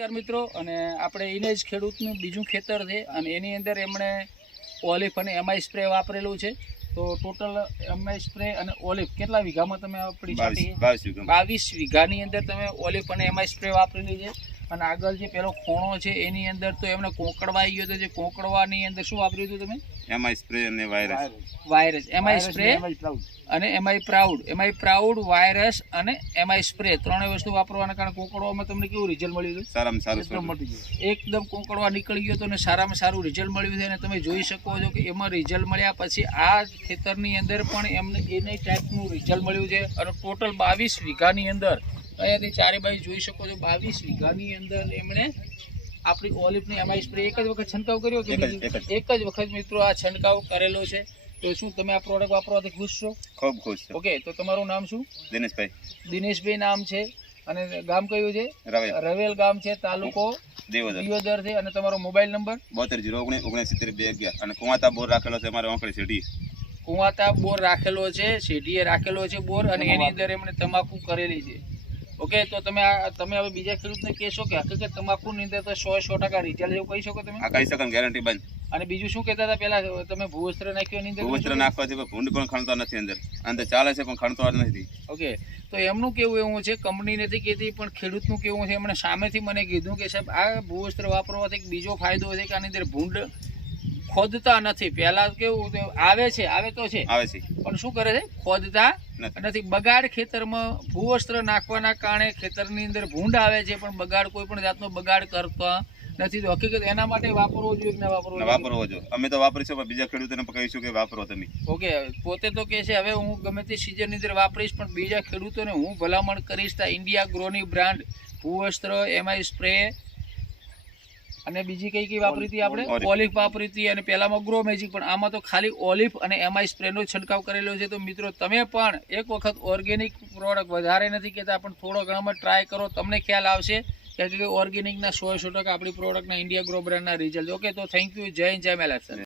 નમસ્કાર મિત્રો અને આપણે એને જ ખેડૂતનું બીજું ખેતર છે અને એની અંદર એમણે ઓલિફ અને એમઆઈ સ્પ્રે વાપરેલું છે. તો ટોટલ એમઆઈ સ્પ્રે અને ઓલિફ કેટલા વીઘામાં તમે આપણી બાવીસ વીઘાની અંદર તમે ઓલિફ અને એમઆઈ સ્પ્રે વાપરેલી છે. અને આગળ જે પેલો ખૂણો છે એની અંદર તો એમને કોંકડવા આવી ગયો હતો જે કોંકડવાની અંદર શું વાપર્યું હતું તમે? એમઆઈ સ્પ્રે અને વાયરસ. વાયરસ. એમઆઈ સ્પ્રે અને MI proud. MI proud virus અને એમઆઈ સ્પ્રે. ત્રણેય વસ્તુ વાપરવાના કારણે કોંકડવામાં તમને કેવું રિઝલ્ટ મળ્યું હતું? સારામાં સારું. એકદમ કોંકડવા નીકળી ગયો તો અને સારામાં સારું રિઝલ્ટ મળ્યું છે અને તમે જોઈ શકો છો કે એમાં રિઝલ્ટ મળ્યા પછી આ ખેતરની અંદર પણ એમને એને ટાઈપનું રિઝલ્ટ મળ્યું છે. અને ટોટલ બાવીસ વીઘાની અંદર અહીંયાથી ચારે બાજુ જોઈ શકો છો બાવીસ વીઘાની અંદર એમણે આપણી ઓલિફની એમઆઈ સ્પ્રે એક જ વખત છંટકાવ કર્યો કે એક જ. વખત મિત્રો આ છંટકાવ કરેલો છે. તો શું તમે આ પ્રોડક્ટ વાપરવાથી ખુશ છો? ખૂબ ખુશ ઓકે તો તમારું નામ શું? દિનેશભાઈ. દિનેશભાઈ નામ છે. અને ગામ કયું છે? રવે રવેલ ગામ છે તાલુકો દેવદર. દિયોદર છે. અને તમારો મોબાઈલ નંબર? બોતેર જીરો ઓગણીસ ઓગણસિત્તેર બે અગિયાર. અને કુવાતા બોર રાખેલો છે અમારે ઓંકડી શેઢી. કુવાતા બોર રાખેલો છે શેઢીએ રાખેલો છે બોર અને એની અંદર એમણે તમાકુ કરેલી છે. ઓકે તો તમે તમે હવે બીજા ખેડૂતને કહેશો કે હકીકત તમાકુની અંદર તો સો સો ટકા રિટેલ એવું કહી શકો તમે? આ કહી શકો ગેરંટી બંધ. અને બીજું શું કહેતા હતા પેલા તમે ભૂવસ્ત્ર નાખ્યું એની અંદર? ભૂવસ્ત્ર નાખવાથી ભૂંડ પણ ખણતો નથી અંદર. અંદર ચાલે છે પણ ખણતો જ નથી. ઓકે તો એમનું કેવું એવું છે? કંપની નથી કહેતી પણ ખેડૂતનું કેવું છે? એમણે સામેથી મને કીધું કે સાહેબ આ ભૂવસ્ત્ર વાપરવાથી એક બીજો ફાયદો છે કે આની અંદર ભૂંડ ખોદતા નથી. પહેલા કેવું આવે છે આવે તો છે. આવે છે. પણ શું કરે છે? ખોદતા નથી. બગાડ ખેતરમાં ભૂવસ્ત્ર નાખવાના કારણે ખેતરની અંદર ભૂંડ આવે છે પણ બગાડ કોઈ પણ જાતનો બગાડ કરતા નથી. તો હકીકત એના માટે વાપરવો જોઈએ કે ના વાપરવો ને જોઈએ? અમે તો વાપરીશું પણ બીજા ખેડૂતોને કહીશું કે વાપરો તમે. ઓકે પોતે તો કહે છે હવે હું ગમે તે સિઝનની અંદર વાપરીશ પણ બીજા ખેડૂતોને હું ભલામણ કરીશ તા ઇન્ડિયા ગ્રોની બ્રાન્ડ ભૂવસ્ત્ર એમઆઈ સ્પ્રે અને બીજી કઈ કઈ વાપરી હતી આપણે? ઓલિફ. વાપરી હતી અને પહેલામાં ગ્રો મેજિક પણ આમાં તો ખાલી ઓલિફ અને એમઆઈ સ્પ્રેનો છંટકાવ કરેલો છે. તો મિત્રો તમે પણ એક વખત ઓર્ગેનિક પ્રોડક્ટ વધારે નથી કહેતા પણ થોડો ઘણામાં ટ્રાય કરો તમને ખ્યાલ આવશે કે ઓર્ગેનિકના સો સો ટકા આપણી પ્રોડક્ટના ઇન્ડિયા ગ્રો બ્રાન્ડના રિઝલ્ટ. ઓકે તો થેન્ક યુ જય જય મેલા સર